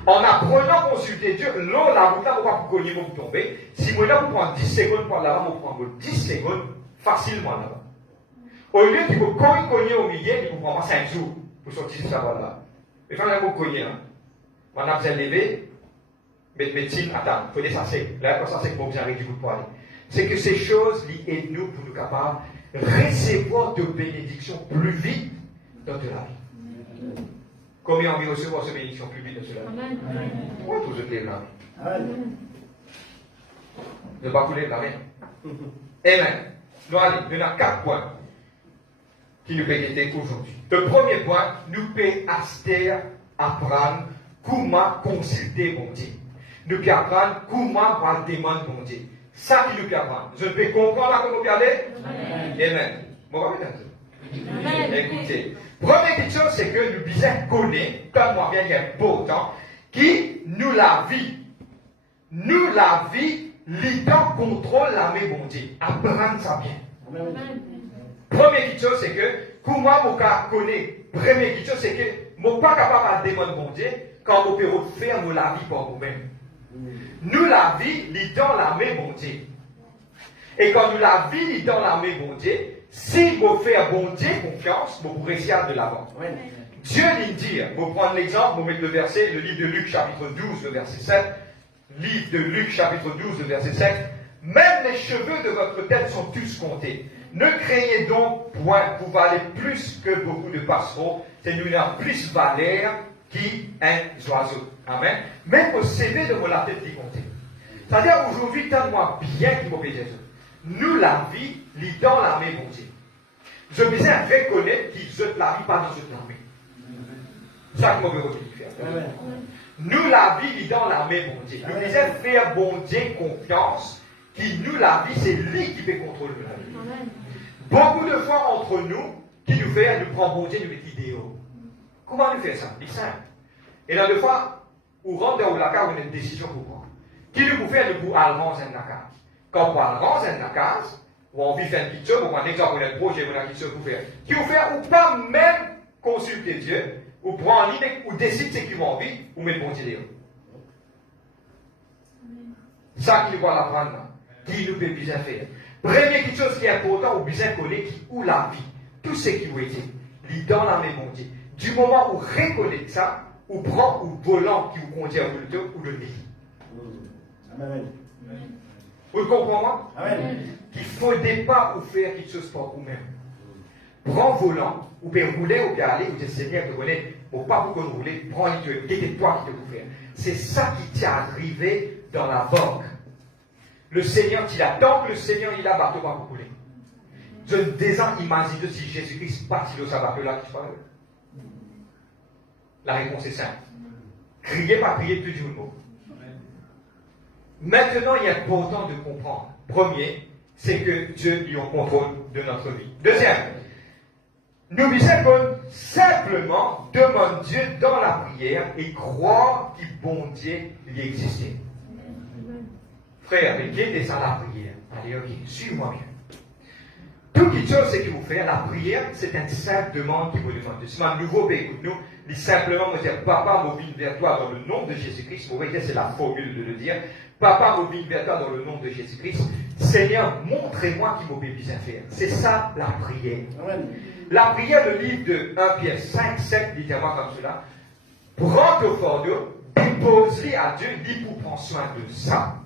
En apprenant à consulter Dieu, là, la route là, on va pas cogner, vous tomber. Si vous là, vous prenez 10 secondes pour là-bas, vous prenez 10 secondes facilement là-bas. Au lieu de vous cogner au milieu, il vous prend 5 jours pour sortir de ça là. Et quand vous cogner, maintenant vous allez lever, mais médecine, attends, il faut dire ça c'est, là, comme ça c'est que vous avez du bout de poil. C'est que ces choses aident nous pour nous capables recevoir de bénédictions plus vite dans de la vie. Combien ont envie de recevoir cette bénédiction publique de cela? Amen. Pourquoi tous les là? Amen. Ne pas couler la main. Amen. Nous allons, il y a 4 points qui nous peuvent aider aujourd'hui. Le premier point, nous pouvons apprendre comment consulter bon Dieu. Nous pouvons apprendre comment voir demander bon Dieu. Ça qui nous peut apprendre. Je peux comprendre là que nous pouvons aller? Amen. Bon, on va Amen. écoutez. Première chose, c'est que nous devons connaître, comme moi bien important, qui nous la vie. Nous la vie, l'ident contrôle la main bon Dieu. Apprendre ça bien. Amen. Première chose, c'est que, comment je connais, première chose, c'est que, je ne suis pas capable de demander bon Dieu, quand je peux faire la vie pour vous-même. Nous la vie, l'ident la main bon Dieu. Et quand nous la vie, l'ident la main bon Dieu, si vous faites bon Dieu confiance, vous pourrez réussir de l'avant. Dieu lui dit, vous prendre l'exemple, vous mettre le verset, le livre de Luc chapitre 12, le verset 7, livre de Luc chapitre 12, le verset 7, même les cheveux de votre tête sont tous comptés. Ne craignez donc point, vous valez plus que beaucoup de passereaux, c'est nous avons plus valeur qu'un oiseau. Amen. Même au CV de la tête qui compte. C'est-à-dire aujourd'hui, tellement bien qu'il m'obéit Jésus. Nous, la vie, lit dans l'armée, bon Dieu. Je besoin reconnaître qu'il jette la vie pas dans cette armée. C'est ça que je veux faire. Nous, la vie, lit dans l'armée, bon Dieu. Nous besoin faire bon Dieu confiance, qui nous, la vie, c'est lui qui peut contrôler la vie. Beaucoup de fois entre nous, qui nous fait, nous prend bon Dieu, nous met idéaux. Comment nous fait ça? C'est simple. Et là, des fois, on rentre dans la case, on a une décision pour prendre. Qui nous fait, nous pour aller dans la case. Quand on aller dans la case, ou on vit faire une petite chose, pour prendre l'exemple, on a un projet, on a une petite chose pour faire. Qui vous fait, ou pas même consulter Dieu, ou prendre l'idée, ou décide ce qu'il va envie, ou mettre bon Dieu dehors. Ça qui nous va l'apprendre, qui nous peut bien faire. Première chose qui est importante, ou bien connaître qui ou la vie. Tout ce qui vous été, lit dans la main bon Dieu. Du moment où vous reconnaissez ça, ou prend ou volant qui vous conduit à ou le lit. Amen. Vous comprenez? Amen. Qu'il ne faudrait pas vous faire quelque chose pour vous-même. Prends volant, ou bien rouler, ou bien aller, ou bien Seigneur te connaît, ou pas pour qu'on roule, prends l'idée, tais-toi qui te vous faire. C'est ça qui t'est arrivé dans la vogue. Le Seigneur, il a, tant que le Seigneur, il a bateau pas pour rouler. Je ne désire imaginer si Jésus-Christ partit de sa bateau là, qui se parle. La réponse est simple. Criez, pas prier, plus du mot. Maintenant, il est important de comprendre. Premier, c'est que Dieu est en contrôle de notre vie. Deuxième, nous disons simplement demande Dieu dans la prière et croire qu'il bon Dieu il existe. Frère, mais guidez ça la prière. Allez, ok, suis-moi bien. Toute chose, c'est que vous faites, la prière, c'est une simple demande qui vous demande. C'est un nouveau pays, écoute-nous. Il simplement me dire, Papa, mobile vers toi dans le nom de Jésus-Christ. Vous voyez, c'est la formule de le dire. Papa, mobile vers toi dans le nom de Jésus-Christ. Seigneur, montrez-moi qui m'obéit bien faire. C'est ça, la prière. Amen. La prière, le livre de 1 Pierre 5, 7, littéralement comme cela. Prends ton fardeau, dépose-les à Dieu, dis pour prendre soin de ça.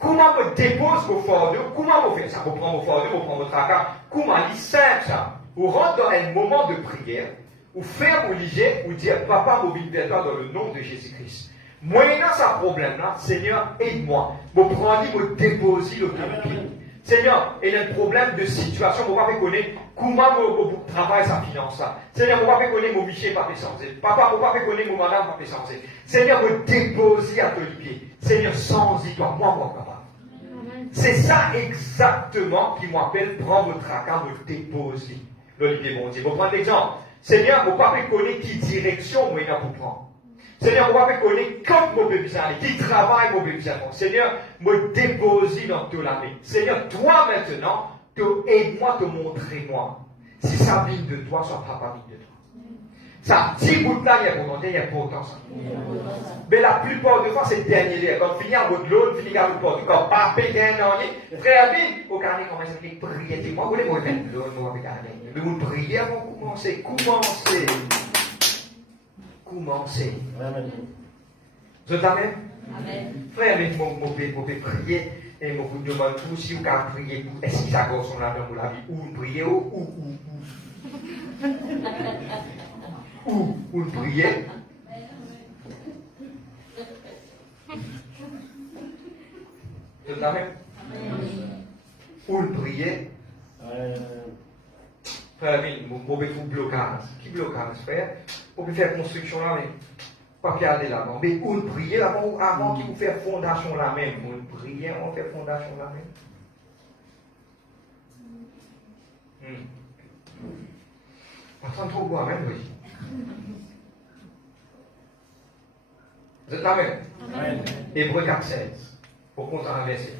Comment me dépose vos fardeaux? Comment vous faites ça? Vous prenez vos fardeaux, vous prenez votre tracas. Comment il simple ça? Vous rentrez dans un moment de prière, ou faire obligé, ou dire, Papa, mobile vers toi dans le nom de Jésus-Christ. Moyennant ce problème-là, Seigneur, aide-moi. Vous prenez, vous déposez le pied. Seigneur, il y a un problème de situation, vous ne pouvez pas connaître comment vous travaillez sa finance. Seigneur, vous ne pouvez pas connaître mon Michel, pas censé. Papa, vous ne pouvez pas connaître mon madame, pas censé. Seigneur, vous déposez à ton pied. Seigneur, sans y toi, moi, papa. C'est ça exactement qui m'appelle prendre votre tracas, vous déposez. L'Olivier, mon Dieu. Vous prenez l'exemple. Seigneur, vous ne pouvez pas connaître qui direction, moi, il a pour prendre. Seigneur, vous ne pouvez pas connaître comme mon bébé aller, qui travaille mon bébé aller. Seigneur, me déposer dans ton main. Seigneur, toi maintenant, aide-moi, te montrer-moi. Si ça vient de toi, soit papa vient de toi. Ça, 10 bouts là, il y a important ça. Mais la plupart de fois, c'est le dernier lieu. Quand finir à votre l'autre, finir à votre porte. Quand pas péter un dernier, frère, vite, au carnet, comment ça fait prier. Moi, vous voulez me mettre l'autre, moi, avec carnet. Le mot prier avant de commencer. Commencer. Amen. Vous t'amène? Amen. Frère, mais mon prier, et je vous demande tout si vous pouvez prier, est-ce qu'ils sont là dans la vie, ou prier, ou. ou une prière. Vous l'avez? Ou une prière. Frère, mauvais blocage. Qui blocage, frère? On peut faire construction là, mais pas regarder là-bas. Mais une prière avant qu'il vous fasse fondation là même. Une prière, on fait fondation là même. On s'en trouve quoi même, oui. Vous êtes là même? Hébreux 4:16. Pour qu'on s'en verset.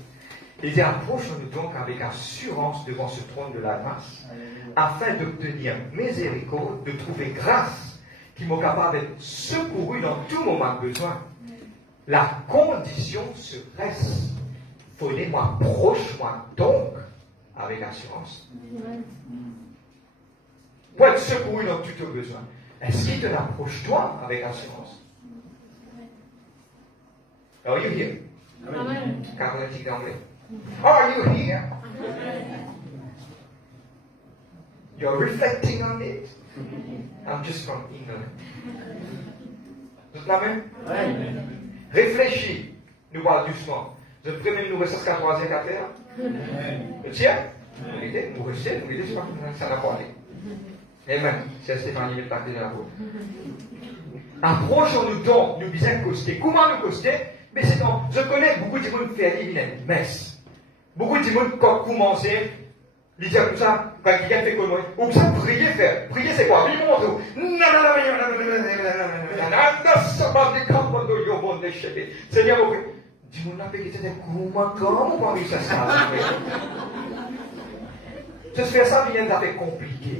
Il dit, approchons-nous donc avec assurance devant ce trône de la grâce, afin d'obtenir miséricorde, de trouver grâce qui m'est capable d'être secouru dans tout moment de besoin. La condition se reste. Prenez-moi, approche-moi donc avec assurance. Pour être secouru dans tous tes besoins. Est-ce qu'il te l'approche toi avec assurance? Are you here? Amen. Catholique d'anglais. Are you here? You're reflecting on it? I'm just from England. Vous êtes là même? Réfléchis. Nous parlons doucement. Je ne prémets nous rester qu'à troisième à terre. Le tien? Vous aidez, c'est pas comme ça n'a pas allé. Amen. C'est Stéphanie qui est parti de la route. Approchons-nous donc, nous disons coster. Comment nous coster? Mais c'est donc, je connais beaucoup de gens qui font une messe. Beaucoup de gens qui commencent, ils disent comme ça, quand quelqu'un fait comme moi, ou ça, prier faire. Prier c'est quoi? Il montre. Seigneur, dis-moi, on a payé cette comment on va réussir ça? Je fais ça, bien ça fait compliqué.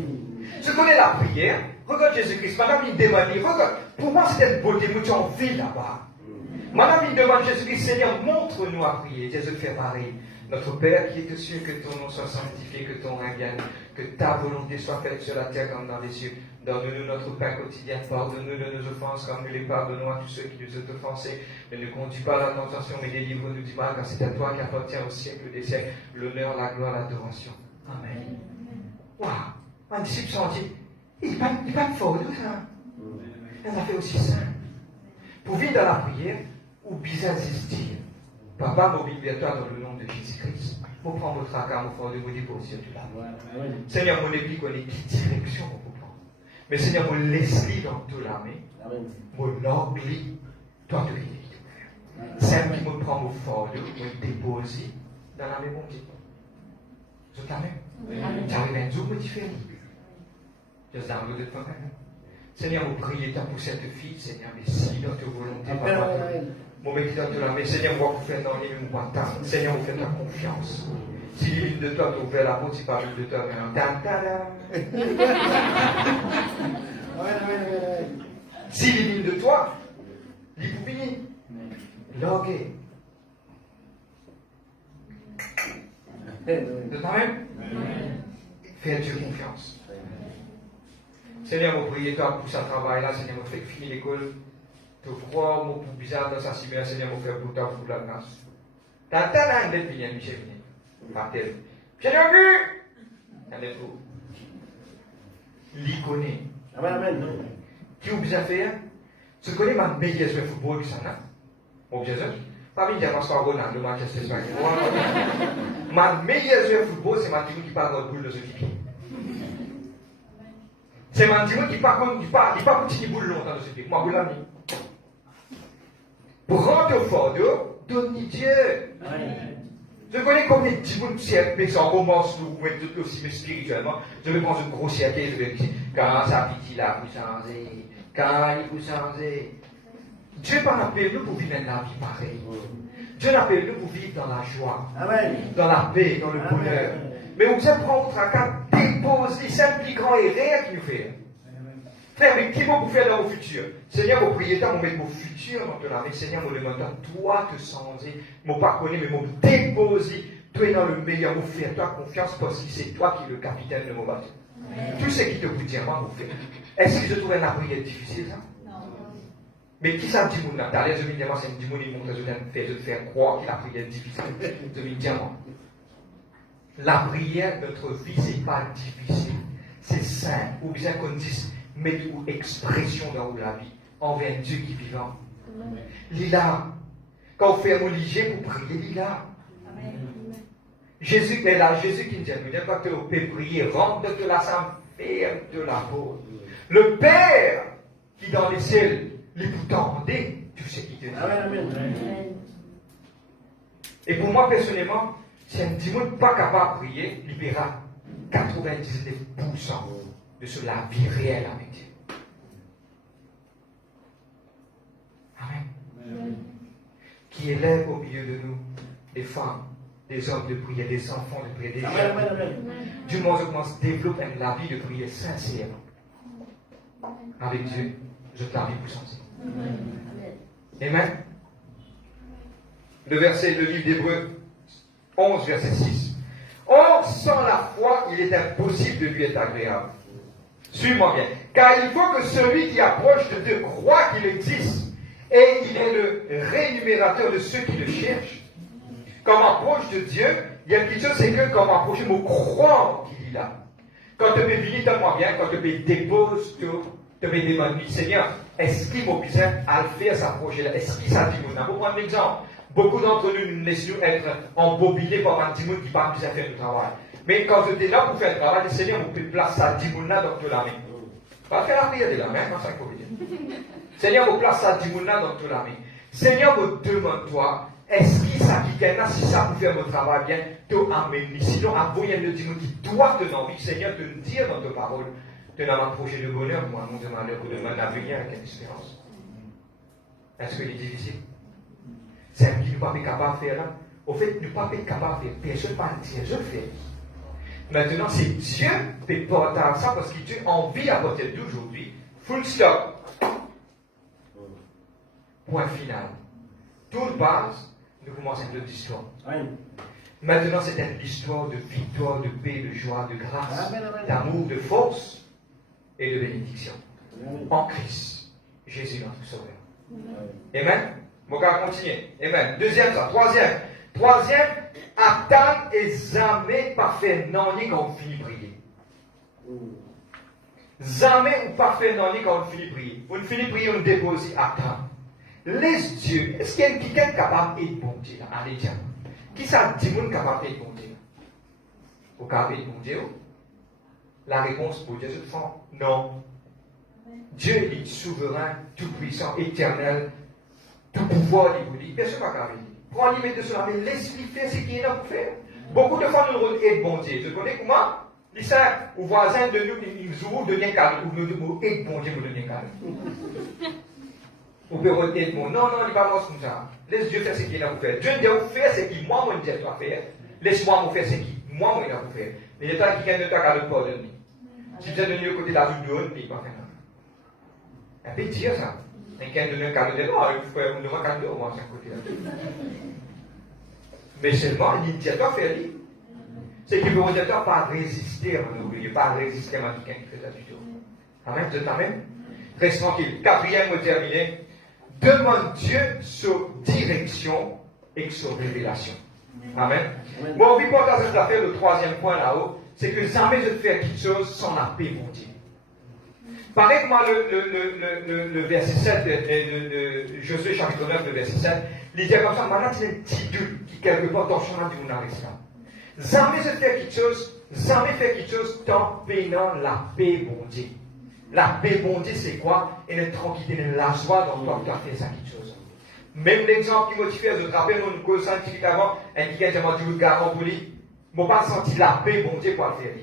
Je connais la prière. Regarde Jésus-Christ. Madame, il demande, regarde, pour moi, c'était une beauté, moi, j'ai envie là-bas. Madame, il demande Jésus-Christ, Seigneur, montre-nous à prier. Jésus fait pareil. Notre Père qui est aux cieux, que ton nom soit sanctifié, que ton règne vienne, que ta volonté soit faite sur la terre comme dans les cieux. Donne-nous notre pain quotidien, pardonne-nous de nos offenses, comme nous les pardonnons à tous ceux qui nous ont offensés. Ne nous conduis pas à la tentation, mais délivre-nous du mal, car c'est à toi qui appartient au siècle des siècles l'honneur, la gloire, l'adoration. Amen. Waouh! Un disciple s'en dit, il n'est pas fort, ça. Elle a fait aussi simple. Pour vivre dans la prière, ou bien insister. Papa, mobile vers toi dans le nom de Jésus-Christ. Vous prenez votre accord, vous faites de vous déposer tout là. Seigneur, mon église connaît quelle direction on peut prendre. Mais Seigneur, mon laisse-lui dans toute la main. Mon orgli, toi, tu es. Celle qui me prend mon fort, me dépose dans la main de Dieu. Vous êtes la même? J'arrive un jour, me différent. Je suis dans le temps. Seigneur, vous priez pour cette fille, Seigneur, mais si dans ta volonté, papa, mon métier dans la main, Seigneur, vous faites dans les mêmes points. Seigneur, vous faites la confiance. Si l'île de toi, tu ouvres la porte, si pas l'île de toi, si l'île de toi, l'île pour finir, loguer. De toi-même, fais Dieu confiance. Seigneur, vous priez toi pour ce travail-là, Seigneur, vous faites finir l'école. Tu crois, mon pour bizarre dans sa cible, Seigneur, vous faites pour toi, pour la grâce. T'as un bête, Michel, Michel. Martel. Seigneur, vu! T'as des trous. L'icône. Amen. Qui vous besoin faire? Tu connais ma meilleure joueur de football qui s'en a? Mon bien sûr. Pas bien, je pas Ronaldo, Manchester City. Ma meilleure joueur de football, c'est ma team qui parle de boule de ce pied. C'est ma team qui parle de boule longtemps de ce pied. Moi, vous l'avez mis. Prends-toi fort, donne Dieu. Je connais combien de petits bouts de CFP qui en romance, vous pouvez tout aussi, mais spirituellement. Je vais prendre une grossièreté, je vais dire, quand ça fit là, vous changez. Quand il vous changez. Dieu n'a pas appelé nous pour vivre dans la vie pareille. Dieu n'a pas appelé nous pour vivre dans la joie, dans la paix, dans le bonheur. Mais vous êtes prendre votre cas, déposer, c'est le plus grand et rien qui nous fait. Frère, mais qui va vous faire dans vos futurs? Seigneur, vous priez, vous mettez vos futurs dans la vie. Seigneur, vous demandez, toi te changer, vous pas connaître, mais vous déposer, toi dans le meilleur, vous faire toi confiance parce que c'est toi qui es le capitaine de mon bateau. Tout ce qui te vous dire, moi, vous faites. Est-ce que je trouve la prière difficile, ça? Non. Mais qui ça me dit, mon âme? D'ailleurs, je me dis, moi, c'est un démon qui montre, je vais faire croire que la prière est difficile. Je me dis, moi. La prière, notre vie, c'est pas difficile. C'est simple. Ou bien qu'on dise, mettre une expression dans la vie envers Dieu qui est vivant. Lila, quand on fait un religieux pour prier, Lila. Jésus est là, Jésus qui nous dit, quand tu peux prier, rentre de la faire de la peau. Le Père qui est dans les cieux, il vous tendait tout ce qu'il te dit. Amen. Et pour moi, personnellement, si un petit monde pas capable de prier, il paiera 99% de la vie réelle avec Dieu. Amen. Qui élève au milieu de nous des femmes, des hommes de prière, des enfants de prière, des jeunes. Du moins, je commence à développer la vie de prière sincère. Avec Dieu, je te la vie pour sentir. Amen. Le livre d'Hébreux 11, verset 6. Or, sans la foi, il est impossible de lui être agréable. Suis-moi bien. Car il faut que celui qui approche de Dieu croit qu'il existe. Et il est le rémunérateur de ceux qui le cherchent. Quand on approche de Dieu, il y a une petite chose, c'est que quand on approche, il faut croire qu'il est là. Quand tu peux venir tellement bien, quand tu peux déposer, tu peux demander, Seigneur, est-ce qu'il m'a besoin à le faire s'approcher là? Est-ce qu'il s'agit de nous? Pour prendre un exemple, beaucoup d'entre nous nous laissons être embobinés par un petit monde qui n'a pas besoin de faire du travail. Mais quand tu es là pour faire le travail, le Seigneur vous place ça 10 là dans la main. Pas faire la prière de la main, c'est ça qu'il faut dire. Seigneur vous place ça 10 là dans la main. Seigneur vous demande toi, est-ce qu'il s'agit là si ça pour faire mon travail bien, tu amènes. Sinon, envoyez le démon qui doit te envie, Seigneur, de nous dire dans ta parole, tu n'as pas projet de bonheur, moi, mon malheur, ou de mon avenir avec une espérance. Est-ce que c'est difficile? C'est ce qui nous pas capable de faire là. Au fait, nous pas capable de faire. Personne ne va dire, je le fais. Maintenant, c'est Dieu qui peut porter ça parce que Dieu a envie à partir d'aujourd'hui. Full stop. Point final. Toute base, nous commençons notre histoire. Maintenant, c'est une histoire de victoire, de paix, de joie, de grâce, d'amour, de force et de bénédiction. En Christ, Jésus notre Sauveur. Amen. Bon, on va continuer. Amen. Deuxième, ça. Troisième, attendre et jamais pas faire non quand on finit de prier. Jamais ou pas faire non quand on finit de prier. On finit de prier, on dépose, attendre. Laisse Dieu. Est-ce qu'il y a quelqu'un capable d'être bon Dieu là? Allez, tiens. Qui ça dit monde capable d'être bon Dieu? Au capable d'être bon Dieu? La réponse pour Dieu, c'est non. Dieu est souverain, tout-puissant, éternel, tout pouvoir, il vous dit. Personne ne va capable. Prends l'image de cela, mais laisse-lui faire ce qu'il a pour faire. Beaucoup de fois, nous devons être bon Dieu. Tu connais comment? Il sait, aux voisins de nous, ils vous donnent calme, ou nous devons être bon Dieu, vous donnez calme. Vous pouvez être bon. Non, il n'est pas comme ça. Laisse Dieu faire ce qu'il a pour faire. Dieu doit faire ce qu'il moi, je dois faire. Laisse-moi me faire ce qu'il moi, je dois faire. Mais il y a des gens qui ne pas le pardonner. Si vous êtes venu au côté de la vie de l'autre, il ne va pas faire ça. Un peu dire ça. Quelqu'un donne un cadeau de l'or, il faut un nouveau cadeau au moins de côté là. Mais seulement, l'initiateur fait lui. C'est que l'initiateur pas résister, n'oubliez pas résister à quelqu'un qui fait ça du tout. Amen, vous êtes amen? Reste tranquille. Quatrième, on termine. Demande Dieu sa direction et sa révélation. Amen. Bon, on vit pas dans cette affaire, le troisième point là-haut, c'est que jamais je ne fais quelque chose sans la paix, mon Dieu. Pareil que moi, le verset 7 de Josué chapitre 9, le verset 7, il dit comme ça, maintenant c'est un petit doute qui quelque part dans son âme du monde jamais je fais quelque chose tant peinant la paix, mon Dieu. La paix, bon Dieu, c'est quoi? Et la tranquillité, la joie dans toi, tu as fait ça quelque chose. Même l'exemple qui motive, je te rappelle, nous cause scientifiquement, un qui a dit, vous garant pour lui, je n'ai pas senti la paix, bon Dieu, pour le faire.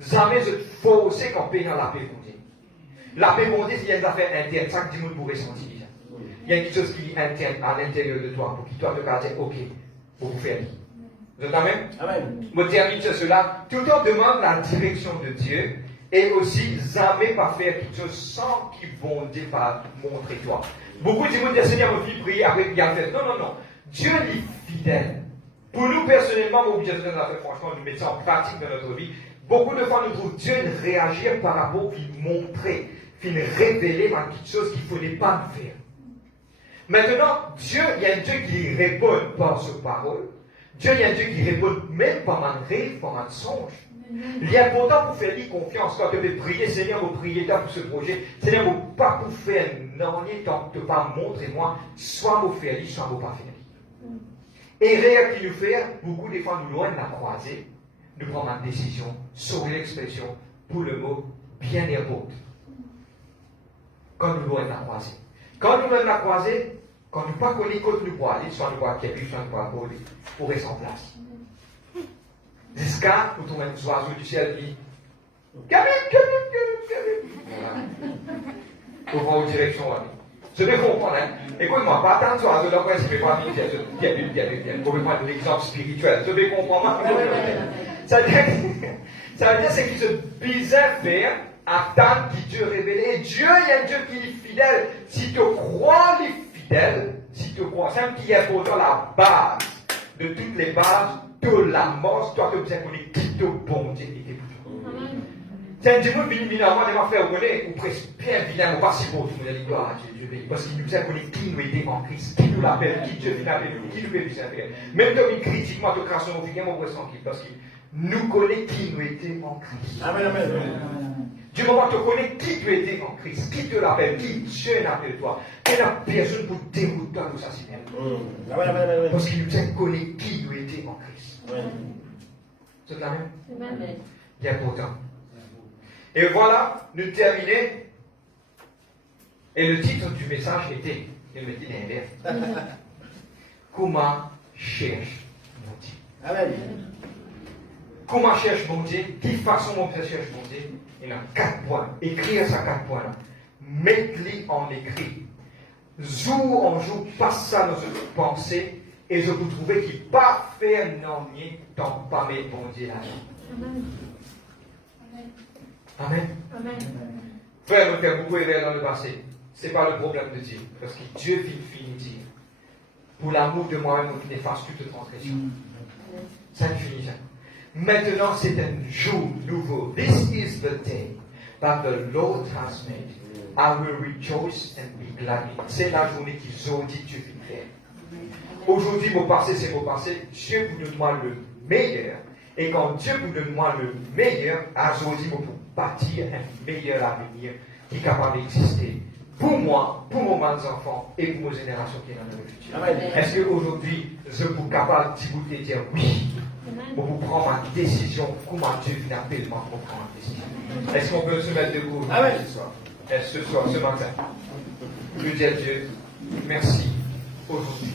Jamais je te force qu'on paye dans la paix, bon Dieu. La paix, bon Dieu, c'est une affaire interne, ça que tout le monde pourrait sentir. Il y a quelque chose qui est interne à l'intérieur de toi, pour qu'il toi te dire, ok, pour vous faire. Vous êtes amen? Amen. Je termine sur cela. Tout le temps demande la direction de Dieu. Et aussi, jamais pas faire quelque chose sans qu'ils vont dire pas montrer toi. Beaucoup de gens disent, Seigneur, mon fils, prier avec bien fait. Non. Dieu est fidèle. Pour nous, personnellement, nous, franchement, nous mettons ça en pratique dans notre vie. Beaucoup de fois, nous trouvons Dieu réagir par rapport à montrer, révéler quelque chose qu'il ne fallait pas faire. Maintenant, Dieu, il y a un Dieu qui répond par sa parole. Dieu, il y a un Dieu qui répond même par un rêve, par un songe. L'important pour faire lui confiance, quand tu veux prier, Seigneur, vous priez pour ce projet, Seigneur, vous pas pour faire non, tant que tu pas montrer moi, soit vous faire lui, soit vous pas faire lui. Et rien qui nous fait, beaucoup des fois nous loin de la croisée, nous prenons une décision sur l'expression pour le mot bien importe. Quand nous loin de la croisée. Quand nous loin de la croisée, quand nous pas connaît côté nous pour aller, soit nous pour Kébé, soit nous pour aller, pour rester en place. Jusqu'à nous trouver un oiseau du ciel qui Kébé. Pour voir aux directions. Je vais comprendre, hein. Écoute-moi, pas tant de oiseaux, donc je ne vais pas dire, pour prendre l'exemple spirituel. Je vais comprendre. Ça veut dire c'est qu'il se bizarre faire attendre que Dieu révèle. Et Dieu, il y a un Dieu qui est fidèle. Si tu crois, il est fidèle. Si tu crois, c'est un qui est pourtant la base de toutes les bases de la mort. Toi, tu as besoin qu'on est qui te bon Dieu était pour toi. C'est un Dieu qui finalement va faire connaître, ou presque bien vilain, ou pas si beau, tout le monde dit gloire à Dieu, parce qu'il nous a connu qui nous était en Christ, qui nous l'appelle, qui Dieu vient appeler, qui nous fait du Saint-Père. Même comme il critique, moi, de création, on vient m'en tranquille, parce qu'il nous connaît qui nous était en Christ. Amen, amen. Du moment où tu connais qui tu étais en Christ, qui te l'appelle, qui Dieu l'appelle toi, il n'y a personne pour dérouter dans sa Seigneur. Parce qu'il nous a connu qui nous était en Christ. C'est la même? C'est important. Et voilà, nous terminons. Et le titre du message était, il me dit l'inverse. Comment cherche mon Dieu? Amen. Comment cherche mon Dieu? De quelle façon mon Dieu cherche mon Dieu? Il y a 4 points. Écrire ces 4 points-là. Mettez-les en écrit. Jour en jour, passe ça dans votre pensée et je vous trouvez qu'il ne pas faire non nier tant pas mes bon Dieu là. Amen. Amen. Frère, nous avons beaucoup éveillé dans le passé. Ce n'est pas le problème de Dieu. Parce que Dieu finit dire. Pour l'amour de moi-même, on efface toute transgression. Ça ne finit jamais. Maintenant, c'est un jour nouveau. This is the day that the Lord has made. I will rejoice and be glad in it. C'est la journée qu'ils ont dit Dieu finit faire. Aujourd'hui, mon passé, c'est mon passé. Dieu vous donne moi le meilleur. Et quand Dieu vous donne moi le meilleur, aujourd'hui, vous pouvez bâtir un meilleur avenir qui est capable d'exister pour moi, pour mes enfants et pour nos générations qui sont dans le futur. Amen. Est-ce qu'aujourd'hui, je suis capable de dire oui pour vous prendre une décision comment Dieu vient appellement pour prendre une décision? Est-ce qu'on peut se mettre debout ce soir? Est-ce ce soir, ce matin? Je dis à Dieu, merci aujourd'hui.